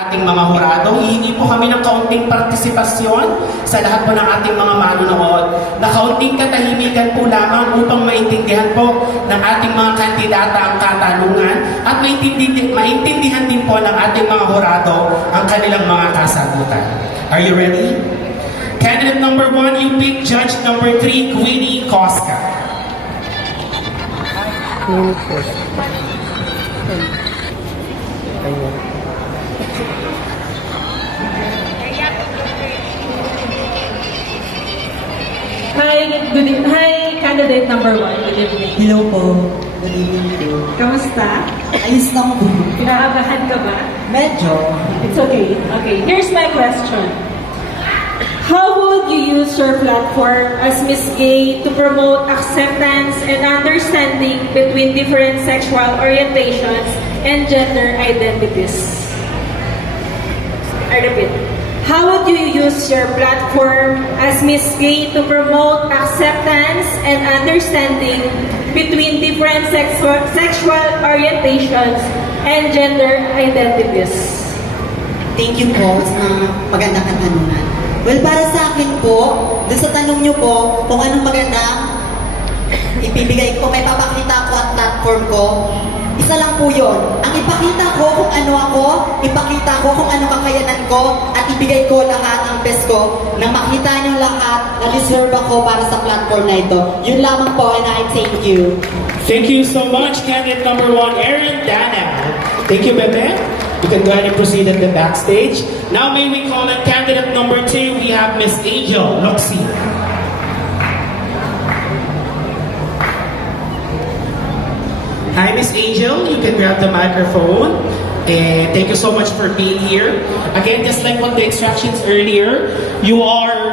Ating mga hurado, hihingi po kami ng kaunting partisipasyon sa lahat po ng ating mga manonood na kaunting katahimikan po lamang upang maintindihan po ng ating mga kandidata ang katanungan at maintindihan din po ng ating mga hurado ang kanilang mga kasagutan. Are you ready? Candidate number 1, you pick judge number 3, Queenie Cosca. Queenie Cosca. Ayan. Hi, candidate number 1. Good evening. Hello po. Good evening po. Kamusta? Ayos lang po. Kinakabahan ka ba? Medyo. It's okay. Okay, here's my question. How would you use your platform as Miss Gay to promote acceptance and understanding between different sexual orientations and gender identities? I repeat. How would you use your platform as Miss Gay to promote acceptance and understanding between different sexual orientations and gender identities? Thank you po sa magandang katanungan. Well, para sa akin po, doon sa tanong nyo po, kung anong magandang ibibigay ko, may papakita ko ang platform ko, isa lang po yun. Ang ipakita ko kung ano ako, ipakita ko kung ano kakayanan ko, at ibigay ko lahat ang best ko nang makita nyo lahat na deserve ako para sa platform na ito. Yun lamang po, and I thank you. Thank you so much, candidate number 1, Erin Dana. Thank you, Bebe. You can go ahead and proceed at the backstage. Now may we call on candidate number 2, we have Miss Angel Loxi. Hi, Miss Angel. You can grab the microphone. And thank you so much for being here. Again, just like what the instructions earlier, you are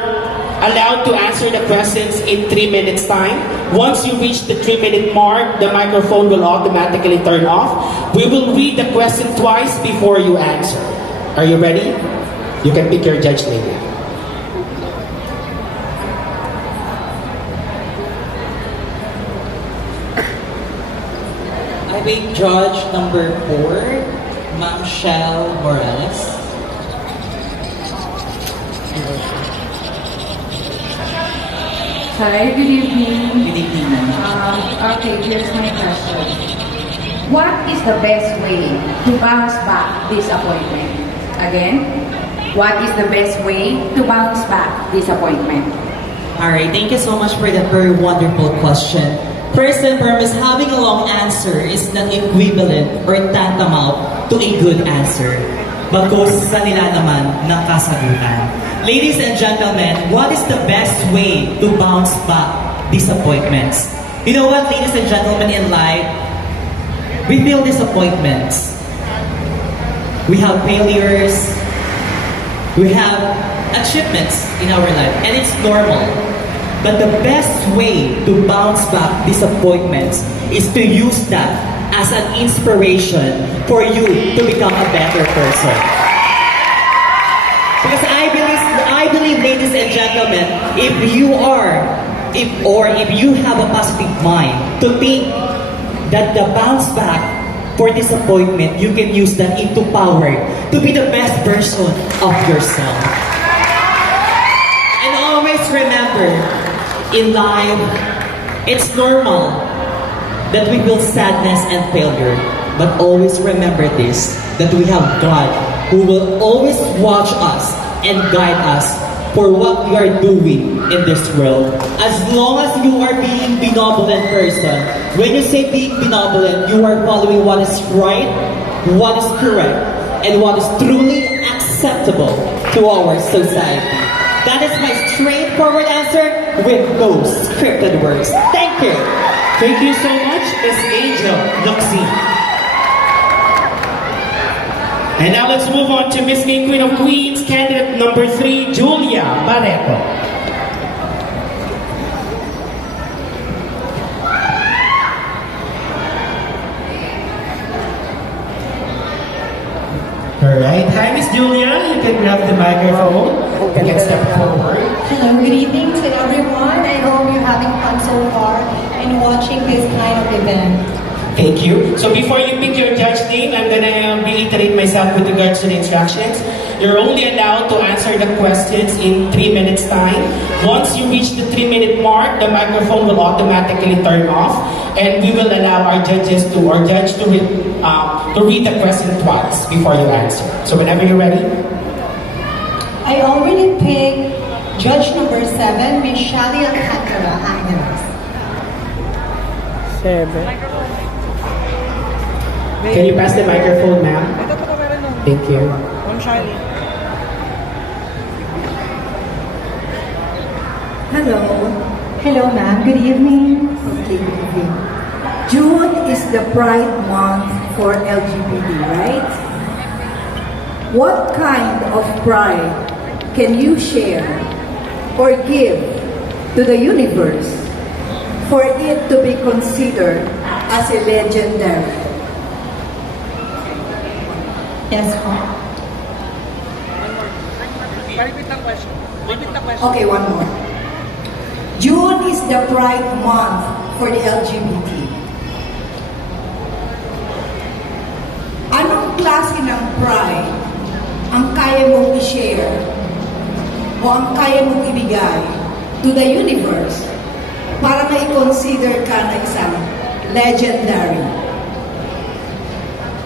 allowed to answer the questions in 3 minutes time. Once you reach the 3-minute mark, the microphone will automatically turn off. We will read the question twice before you answer. Are you ready? You can pick your judge later. I pick judge number 4, Ma'am Shell Morales. Hi, good evening. Good evening, ma'am. Okay, here's my question. What is the best way to bounce back disappointment? Again, what is the best way to bounce back disappointment? Alright, thank you so much for that very wonderful question. First and foremost, having a long answer is not equivalent or tantamount to a good answer. Bagkus sa nila naman ng kasagutan. Ladies and gentlemen, what is the best way to bounce back disappointments? You know what, ladies and gentlemen, in life, we feel disappointments. We have failures. We have achievements in our life, and it's normal. But the best way to bounce back disappointments is to use that as an inspiration for you to become a better person. Because I believe, ladies and gentlemen, if you have a positive mind to think that the bounce back for disappointment, you can use that into power to be the best version of yourself. And always remember, in life, it's normal that we feel sadness and failure. But always remember this, that we have God who will always watch us and guide us for what we are doing in this world. As long as you are being benevolent person, when you say being benevolent, you are following what is right, what is correct, and what is truly acceptable to our society. That is my straightforward answer with no scripted words. Thank you. Thank you so much, Miss Angel Loxi. And now let's move on to Miss Gay Queen of Queens, candidate number 3, Julia Barreto. Alright, hi Miss Julia, you can grab the microphone. You can step forward. Hello, good evening to everyone. I hope you're having fun so far and watching this kind of event. Thank you. So before you pick your judge name, I'm gonna reiterate myself with regards to the instructions. You're only allowed to answer the questions in 3 minutes time. Once you reach the 3-minute mark, the microphone will automatically turn off, and we will allow our judge to read the question twice before you answer. So whenever you're ready. I already picked judge number 7, Miss Shadi Alcantara, Angeles. 7. Can you pass the microphone, ma'am? Thank you. Hello. Hello, ma'am. Good evening. Okay, good evening. June is the Pride Month for LGBT, right? What kind of pride can you share or give to the universe for it to be considered as a legendary? Yes, po. Okay, one more. June is the Pride Month for the LGBT. Anong klase ng pride ang kaya mong i-share o ang kaya mong ibigay to the universe para ma-consider ka na isang legendary?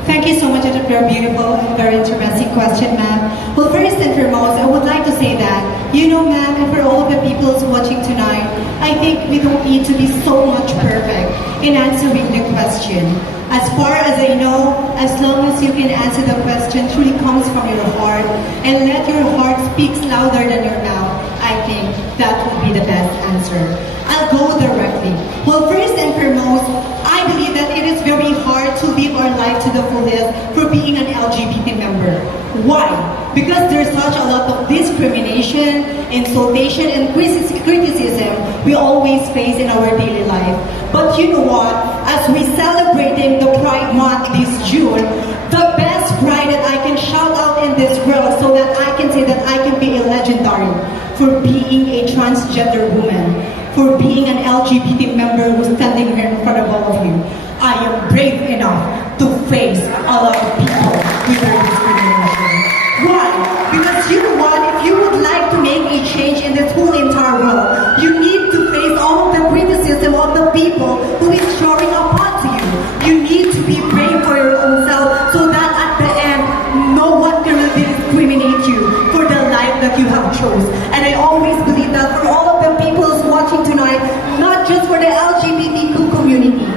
Thank you so much for a beautiful and very interesting question, ma'am. Well, first and foremost, I would like to say that, you know, ma'am, and for all of the people who's watching tonight, I think we don't need to be so much perfect in answering the question. As far as I know, as long as you can answer the question truly comes from your heart and let your heart speak louder than your mouth, I think that would be the best answer. I'll go directly. Well, first and foremost, I believe that it is very hard to live our life to the fullest for being an LGBT member. Why? Because there's such a lot of discrimination, insultation, and criticism we always face in our daily life. But you know what? As we celebrating the Pride Month this June, the best pride that I can shout out in this world so that I can say that I can be a legendary for being a transgender woman, for being an LGBT member who's standing here in front of all of you. I am brave enough to face a lot of people with their discrimination. Why? Because you know what? If you would like to make a change in this whole entire world, you need to face all of the criticism of the people who is throwing upon to you. You need to be brave for your own self so that at the end, no one can really discriminate you for the life that you have chose. And I always believe that for all of the people who's watching tonight, not just for the LGBTQ community,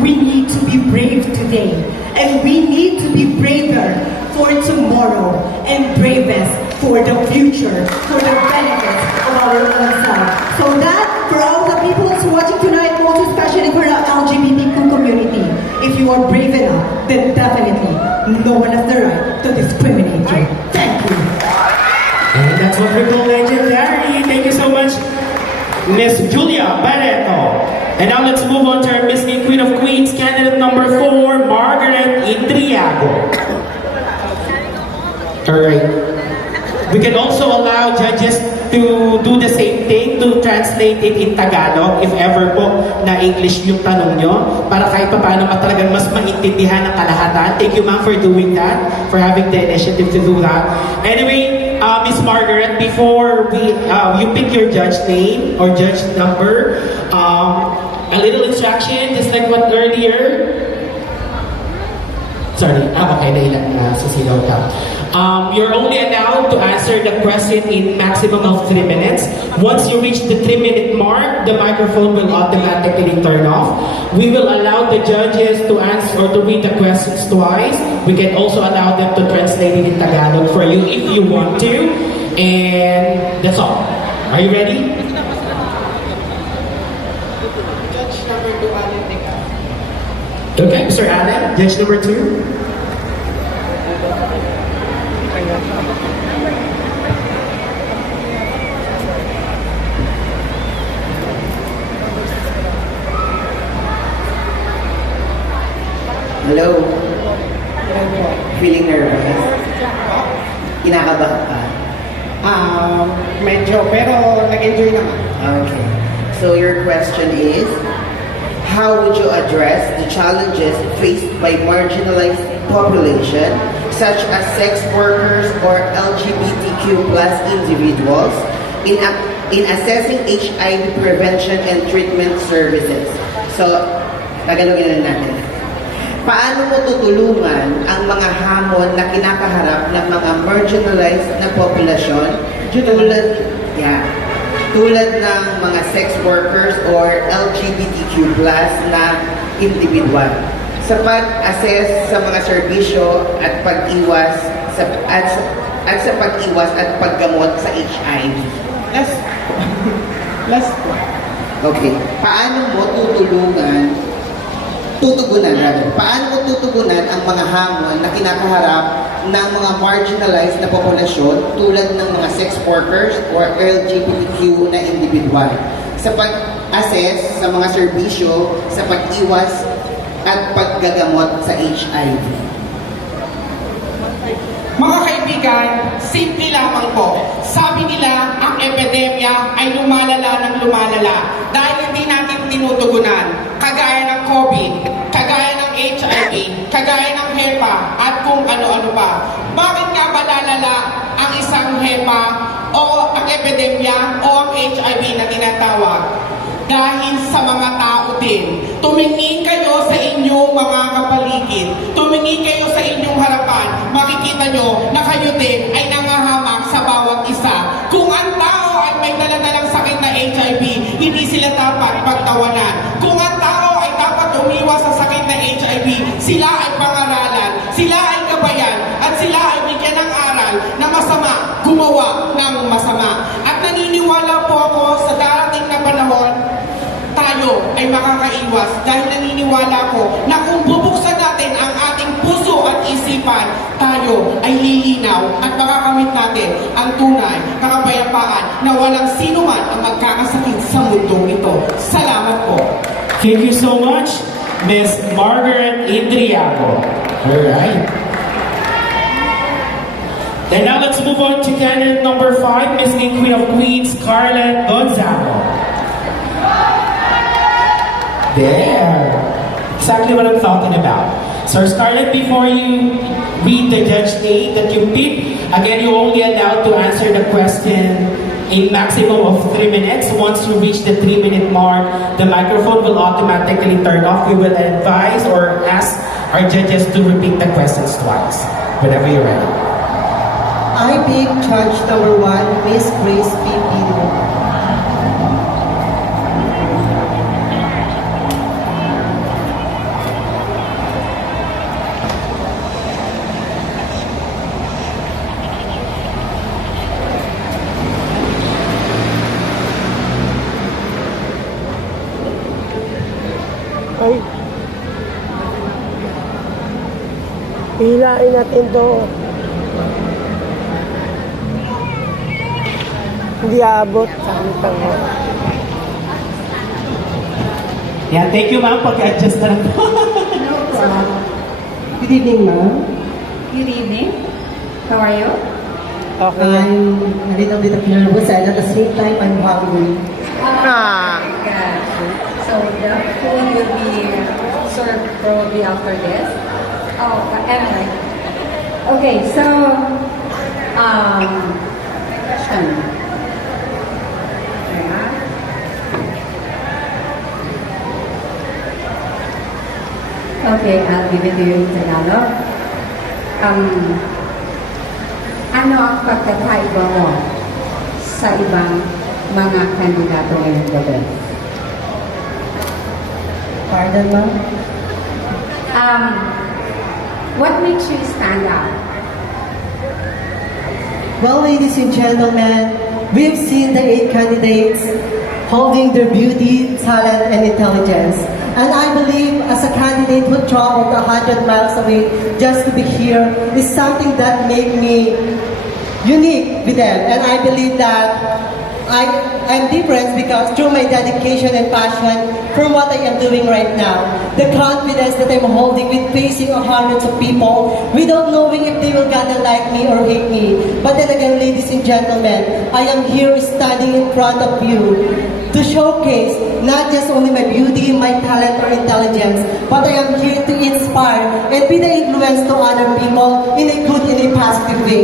we need to be brave today. And we need to be braver for tomorrow and bravest for the future, for the benefits of our own self. So that, for all the people who's watching tonight, most especially for the LGBTQ community, if you are brave enough, then definitely no one has the right to discriminate you. Thank you. And that's what we call legendary. Thank you so much, Miss Julia Barreto. And now let's move on to our Miss Queen of Queens, candidate number 4, Margaret Intriago. Alright. We can also allow judges to do the same thing, to translate it in Tagalog, if ever po na English yung tanong nyo, para kahit pa paano talagang mas maintindihan ng kalahatan. Thank you, ma'am, for doing that, for having the initiative to do that. Anyway, Miss Margaret, before you pick your judge name or judge number, a little instruction, just like what earlier. Sorry, okay, nailan na sa silaw ka. You're only allowed to answer the question in maximum of 3 minutes. Once you reach the 3-minute mark, the microphone will automatically turn off. We will allow the judges to answer or to read the questions twice. We can also allow them to translate it in Tagalog for you if you want to. And that's all. Are you ready? Judge number 2, Alan. Okay, Mr. Alan, judge number 2. Hello? Feeling nervous? Kinakabahan ka? Medyo, pero nag-enjoy naman. Okay. So your question is? How would you address the challenges faced by marginalized population, such as sex workers or LGBTQ plus individuals, in assessing HIV prevention and treatment services? So, tagalogin na natin. Paano mo tutulungan ang mga hamon na kinakaharap ng mga marginalized na populasyon tulad ng mga sex workers or LGBTQ plus na individual sa pag-assess sa mga serbisyo at pag-iwas sa pag-iwas at paggamot sa HIV? Last one. Okay. Paano mo tutugunan ang mga hamon na kinakaharap ng mga marginalized na populasyon tulad ng mga sex workers or LGBTQ na individual sa pag-assess sa mga serbisyo sa pag-iwas at paggagamot sa HIV? Mga kaibigan, simple lamang po. Sabi nila, ang epidemya ay lumalala ng lumalala dahil hindi natin tinutugunan. Kagaya ng COVID, kagaya ng HIV, kagaya ng HEPA, at kung ano-ano pa. Bakit nga ba lalala ang isang HEPA o ang epidemya o ang HIV na tinatawag? Dahil sa mga tao din. Tumingin kayo sa inyong mga kapaligid. Tumingin kayo sa inyong harapan. Makikita nyo na kayo din ay nangahamak sa bawat isa. Kung ang tao ay may daladalang sakit na HIV, hindi sila dapat pagtawanan. Kung ang tao ay dapat umiwas sa sakit na HIV, sila ay pangaralan, sila ay gabayan, at sila ay bigyan ng aral na masama, gumawa ng masama. At naniniwala po ako sa darating na panahon, tayo ay makakaiwas dahil naniniwala ko na kung bubuksan natin ang ating puso at isipan, tayo ay lilinaw at makakamit natin ang tunay na kapayapaan na walang sino man ang magkakasakit sa mundong ito. Salamat po. Thank you so much, Miss Margaret Indriago. All right. And now let's move on to candidate number 5, Miss Queen of Queens, Scarlett Gonzago. There. Exactly what I'm talking about. So Scarlett, before you read the judge name that you pick, again, you're only allowed to answer the question a maximum of 3 minutes. Once you reach the 3-minute mark, the microphone will automatically turn off. We will advise or ask our judges to repeat the questions twice. Whenever you're ready. I pick judge number 1, Miss Grace P. Pino. Ay, hilain natin to. Hindi aabot sa aming Yeah, thank you, ma'am. Pag-adjust na lang po. Good evening, ma'am. Good evening. How are you? Okay. I'm a little bit nervous and at the same time, I'm hungry. So the food will be served probably after this. Oh, anyway. Okay, so question. Okay, I'll give it to you in Tagalog. Ano ang pagkakaiba mo sa ibang mga kandidato ngayong gabi? Pardon, ma'am? What makes you stand out? Well, ladies and gentlemen, we've seen the 8 candidates holding their beauty, talent, and intelligence. And I believe as a candidate who traveled 100 miles away just to be here is something that made me unique with them. And I believe that I'm different because through my dedication and passion from what I am doing right now, the confidence that I'm holding with facing hundreds of people without knowing if they will gonna like me or hate me. But then again, ladies and gentlemen, I am here standing in front of you to showcase not just only my beauty, my talent or intelligence, but I am here to inspire and be the influence to other people in a good and a positive way.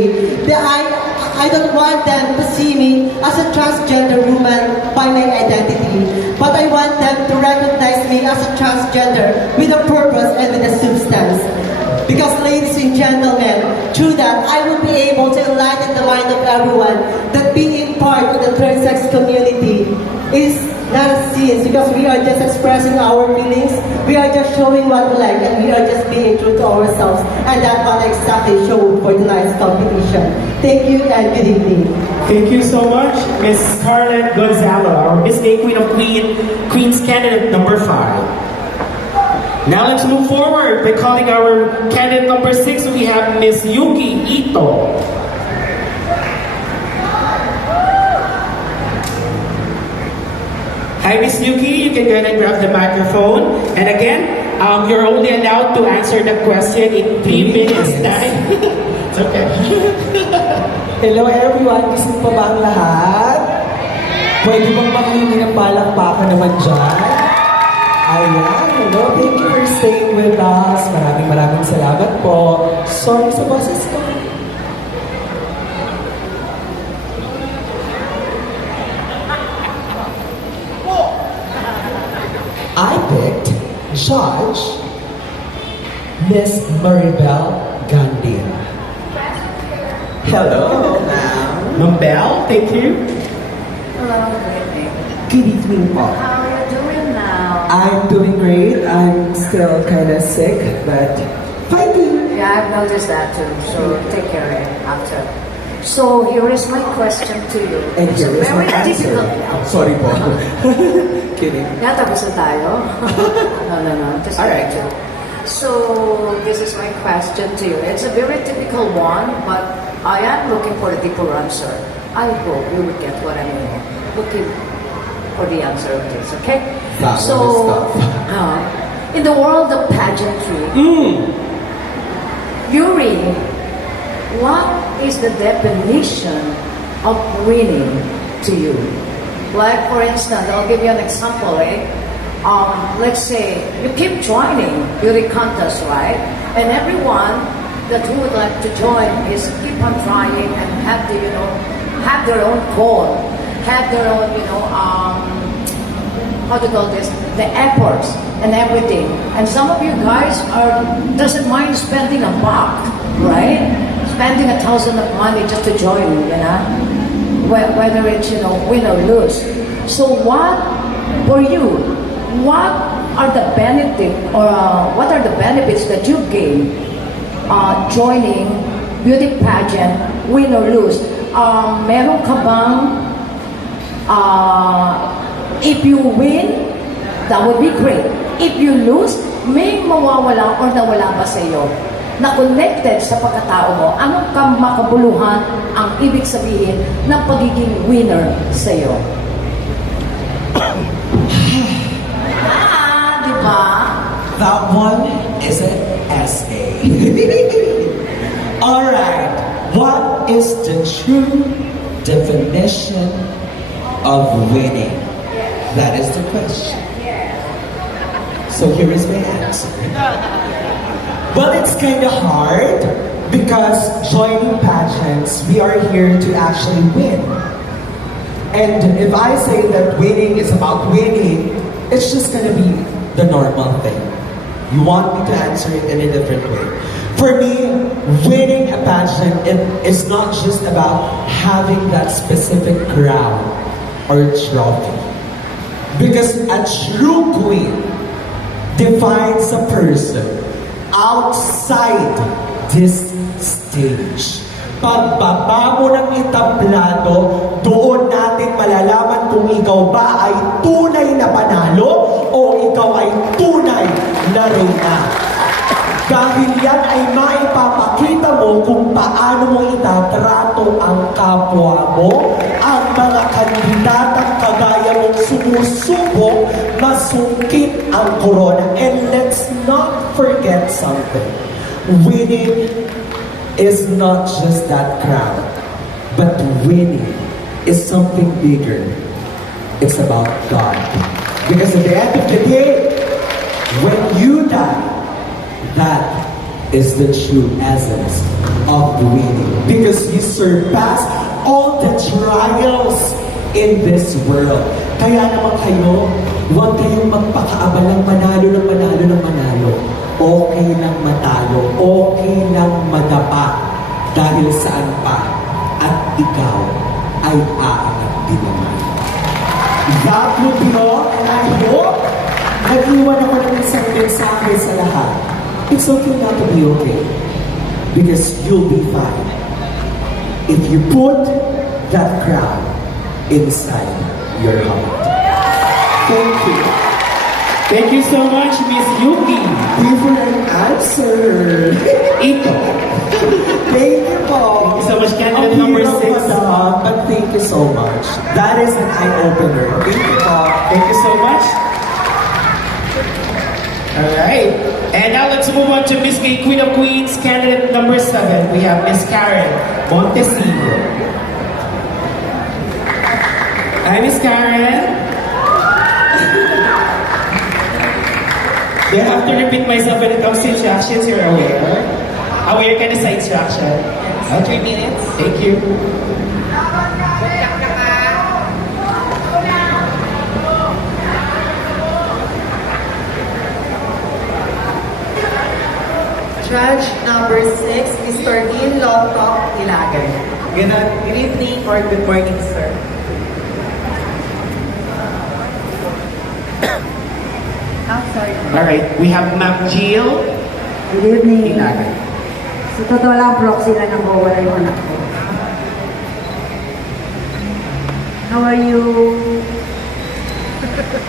I don't want them to see me as a transgender woman by my identity, but I want them to recognize me as a transgender with a purpose and with a substance. Because ladies and gentlemen, through that, I will be able to enlighten the mind of everyone that being part of the third sex community is not a sin, because we are just expressing our feelings, we are just showing what we like, and we are just being true to ourselves. And that's what I exactly showed for tonight's competition. Thank you and good evening. Thank you so much, Miss Scarlett Gonzalo, our Miss Gay Queen of Queens candidate number 5. Now let's move forward by calling our candidate number 6. We have Miss Yuki Ito. Hi, Miss Yuki. You can go ahead and grab the microphone. And again, you're only allowed to answer the question in 3 minutes time. It's okay. Hello everyone, gising pa ba ang lahat? Pwede bang makinig ng palakpakan naman dyan? Ayan, hello, thank you for staying with us. Maraming salamat po. Sorry sa boses ko. I picked Judge Miss Maribel Gandhi. Hello, ma'am. Ma'am Belle, thank you. Hello, good evening. Good evening po. How are you doing now? I'm doing great. I'm still kind of sick, but fighting. Yeah, I've noticed that too, so take care of it after. So here is my question to you. And It's here a is my very answer. difficult. Sorry po. Kidding. Yeah, tapos na tayo. No. Just Alright. So this is my question to you. It's a very typical one, but I am looking for a deeper answer. I hope you would get what I'm looking for the answer of this, okay? That so, one is tough. in the world of pageantry, Yuri, what is the definition of winning to you? Like, for instance, I'll give you an example, let's say you keep joining beauty contests, right? And everyone that who would like to join is keep on trying and have the, have their own goal, have their own, how to call this, the efforts and everything. And some of you guys doesn't mind spending a buck, right? Spending 1,000 of money just to join, whether it's, win or lose. So what, for you, what are the benefits or what are the benefits that you gain joining beauty pageant, win or lose? Meron ka bang, if you win, that would be great. If you lose, may mawawala or nawala ba sa iyo na connected sa pagkatao mo? Anong makabuluhan ang ibig sabihin ng pagiging winner sa iyo? Diba? That one is an essay. Alright, what is the true definition of winning? That is the question. So here is my answer. Well, it's kind of hard because joining pageants, we are here to actually win. And if I say that winning is about winning, it's just going to be the normal thing. You want me to answer it in a different way. For me, winning a pageant is not just about having that specific crown or trophy. Because a true queen defines a person outside this stage. Pagbaba mo ng entablado, doon natin malalaman kung ikaw ba ay tunay na panalo o ikaw ay tunay na reyna. Dahil yan ay maipapakita mo kung paano mo itatrato ang kapwa mo, ang mga kandidato ang corona. And let's not forget something. Winning is not just that crown, but winning is something bigger. It's about God. Because at the end of the day, when you die, that is the true essence of winning. Because you surpass all the trials in this world. Kaya naman kayo, huwag kayong magpakaabalang manalo ng manalo ng manalo. Okay lang matalo, okay lang madapa. Dahil saan pa, at ikaw ay aangat din naman. That would be all, and I hope nag-iwan ako ng isang mensahe sa lahat. It's okay not to be okay. Because you'll be fine. If you put that crown inside your heart. Thank you. Thank you so much, Miss Yuki. Different answer. Ito. Thank you po. Thank you so much, candidate Ang number hirap 6. madaan, but thank you so much. That is an eye-opener. Thank you po. Thank you so much. Alright. And now let's move on to Miss Gay, Queen of Queens, candidate number 7. We have Miss Karen Montesino. Hi, Miss Karen. Do I have to repeat myself when it comes to instructions? You're aware? Aware ka na sa instruction? Okay. 3 minutes. Thank you. Judge number 6, Mr. Neil Lotok Ilagan. Good evening or good morning, sir. I'm sorry. Alright, we have Ma'am Jill Good evening. Ilagan. Sa totoo lang, proxy na nang mawala yung anak ko. How are you?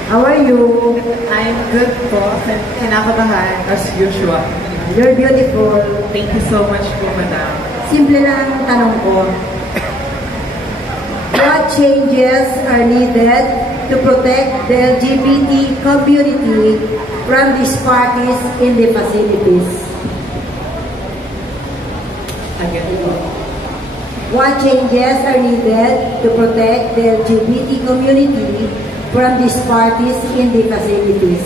How are you? I'm good po. Kinakabahan as usual. You're beautiful. Thank you so much po, madam. Simple lang ang tanong ko. What changes are needed to protect the LGBT community from these parties in the facilities? Again. What changes are needed to protect the LGBT community from these parties in the facilities?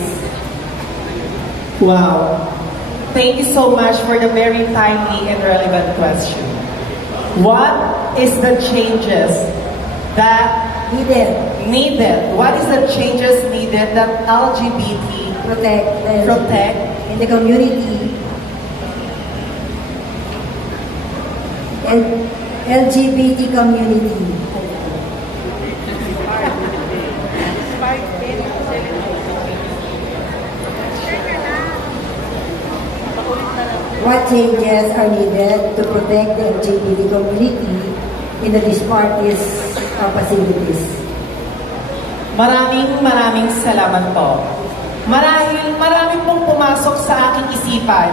Wow. Thank you so much for the very timely and relevant question. What is the changes that needed? What is the changes needed that LGBT protect in the community and LGBT community? What changes are needed to protect the LGBT community in the disparate facilities? Maraming salamat po. Marami pong pumasok sa aking isipan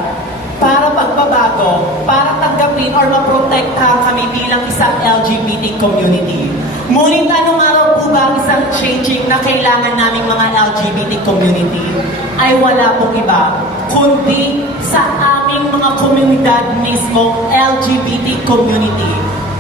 para magbabago, para tanggapin or maprotektahan kami bilang isang LGBT community. Ngunit anong araw po ba ang isang changing na kailangan naming mga LGBT community? Ay wala pong iba, kundi sa aming mga komunidad mismo LGBT community.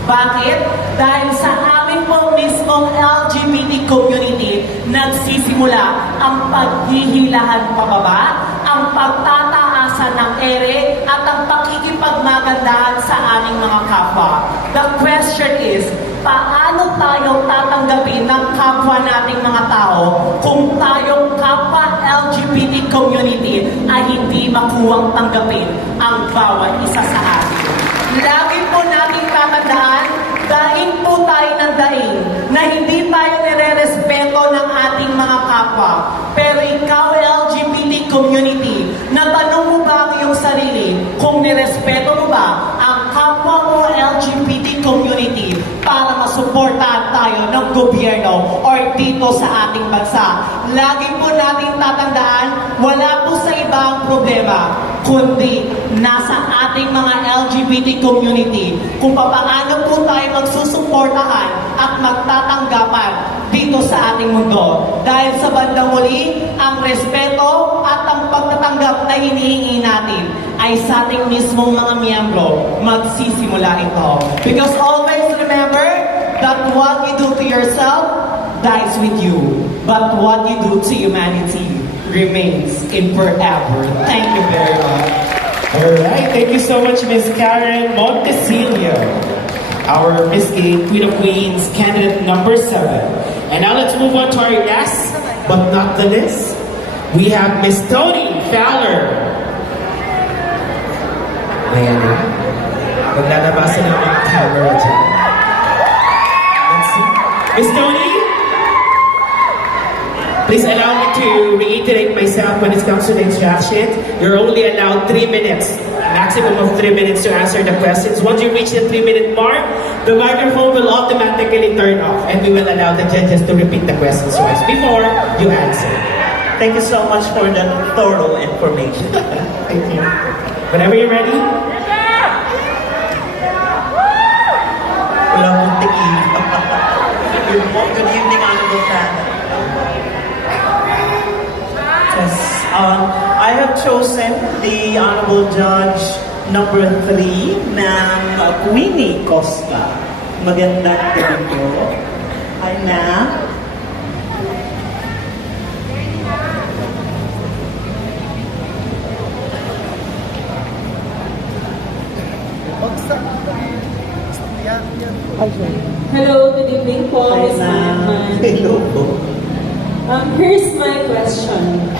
Bakit? Dahil sa amin po mismong LGBT community, nagsisimula ang paghihilahan pababa, ang pagtataasan ng ere, at ang pakikipagmagandahan sa aming mga kapwa. The question is, paano tayo tatanggapin ng kapwa nating mga tao kung tayong kapwa LGBT community ay hindi makuwang tanggapin ang bawat isa sa atin? Lagi po nating tatandaan, daing po tayo ng daing na hindi tayo nire-respeto ng ating mga kapwa. Pero ikaw, LGBT community, natanong mo ba ang iyong sarili kung nirespeto mo ba ang kapwa mo LGBT community para masuportahan tayo ng gobyerno or dito sa ating bansa? Lagi po nating tatandaan, wala po sa iba ang problema, kundi nasa ating mga LGBT community kung paano po tayo magsusuportahan at magtatanggapan dito sa ating mundo. Dahil sa bandang huli, ang respeto at ang pagtatanggap na hinihingi natin ay sa ating mismong mga miyembro magsisimula ito. Because always remember that what you do to yourself dies with you, but what you do to humanity remains in forever. Thank you very much. Alright, thank you so much, Miss Karen Montesilio, our Miss Gay Queen of Queens candidate number 7. And now let's move on to our last but not the least. We have Miss Tony Fowler. Ayan na. Maglalabasan ng mga camera dyan. Let's see. Miss Tony, please allow me to reiterate myself when it comes to the instructions. You're only allowed 3 minutes, maximum of 3 minutes to answer the questions. Once you reach the 3-minute mark, the microphone will automatically turn off and we will allow the judges to repeat the questions twice before you answer. Thank you so much for that thorough information. Thank you. Whenever you're ready. Wala akong tequila. Good evening, Honorable Panel. Yes, I have chosen the Honorable Judge number 3, Ma'am Queenie Costa. Magandang gabi po. Hi, ma'am. Hello, good evening po, Hi, Ms. ma'am. Manman. Hello po. Here's my question.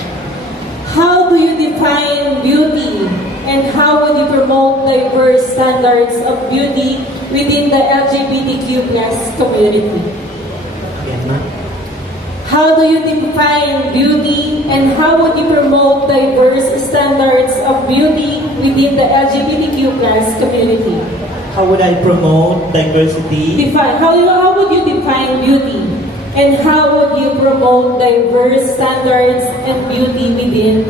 How do you define beauty and how would you promote diverse standards of beauty within the LGBTQ plus community? Yan, ma'am. How do you define beauty and how would you promote diverse standards of beauty within the LGBTQ plus community? How would I promote diversity? How would you define beauty? And how would you promote diverse standards and beauty within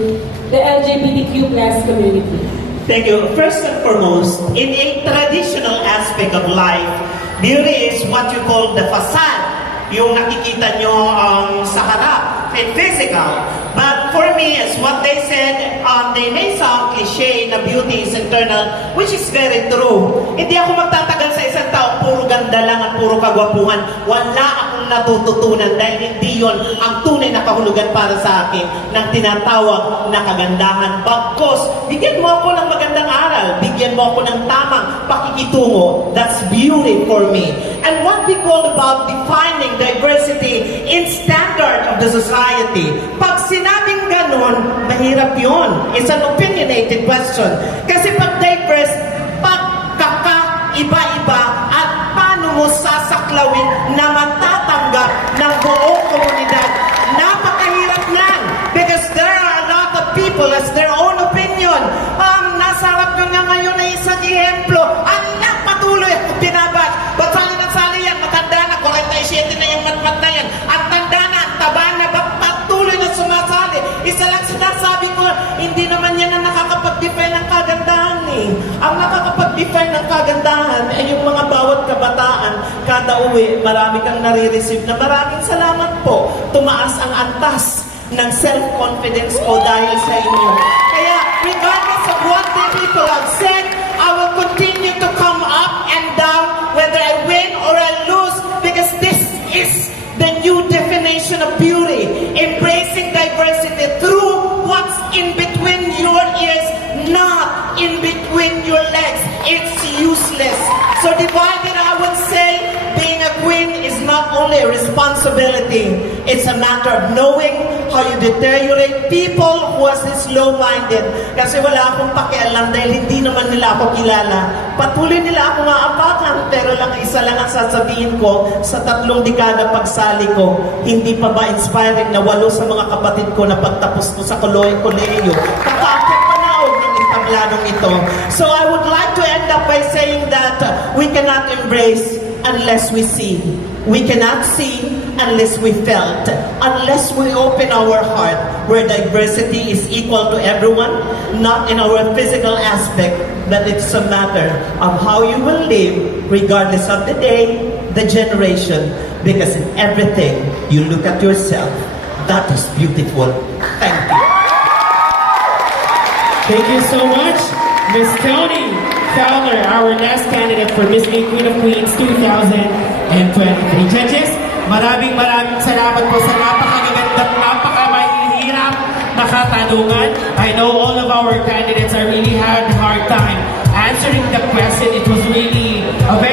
the LGBTQ plus community? Thank you. First and foremost, in a traditional aspect of life, beauty is what you call the facade. Yung nakikita nyo sa harap, and physical. But for me, as what they said, they may sound cliche na beauty is internal, which is very true. Hindi ako magtatagal sa isang tao, puro ganda lang at puro kagwapuhan. Wala akong natututunan dahil hindi yon ang tunay na kahulugan para sa akin ng tinatawag na kagandahan. Bagkos, bigyan mo ako ng magandang aral, bigyan mo ako ng tamang pakikitungo. That's beauty for me. And what we call about defining diversity in standard of the society. Pag sinabing ganon, mahirap yun. It's an opinionated question. Kasi pag diverse, pag kaka-iba-iba, at paano mo sasaklawin na matatanggap ng buong komunidad, napakahirap yan. Because there are a lot of people as their own opinion. Nasa harap nyo nga ngayon ay isang ehemplo. Anak, patuloy ako binabas. Ba't sali ng sali yan? Matanda na, 47 na yung matmat na yan. Ang tanda na, ang taba na, patuloy na sumasali. Isa lang sinasabi ko, hindi naman yan ang nakakapag-define ng kagandahan eh. Ang nakakapag-define ng kagandahan ay yung mga bawat kabataan, kada uwi, marami kang nare-receive na maraming salamat po. Tumaas ang antas ng self-confidence ko dahil sa inyo. Kaya, regardless of what the people have said, I will continue to come up and down, whether I win or I lose, because this is the new definition of beauty. Embracing diversity through what's in between your ears, not in between your legs. It's useless. So divided, I would say, being a queen is not only a responsibility, it's a matter of knowing how you deteriorate people who are this low-minded. Kasi wala akong pakialam dahil hindi naman nila ako kilala. Patuloy nila ako maapakan, pero lang isa lang ang sasabihin ko sa 3 dekada pagsali ko, hindi pa ba inspiring na 8 sa mga kapatid ko na pagtapos ko sa kolehiyo. Kakapit panaog ng entabladong ito. So I would like to end up by saying that we cannot embrace unless we see. We cannot see unless we felt. Unless we open our heart where diversity is equal to everyone, not in our physical aspect, but it's a matter of how you will live regardless of the day, the generation, because in everything you look at yourself. That is beautiful. Thank you. Thank you so much, Miss Tony Fowler, our last candidate for Miss A Queen of Queens 2023. Judges, maraming salamat po sa napakagandang, napakamahihirap na katanungan. I know all of our candidates are really had a hard time answering the question. It was really a very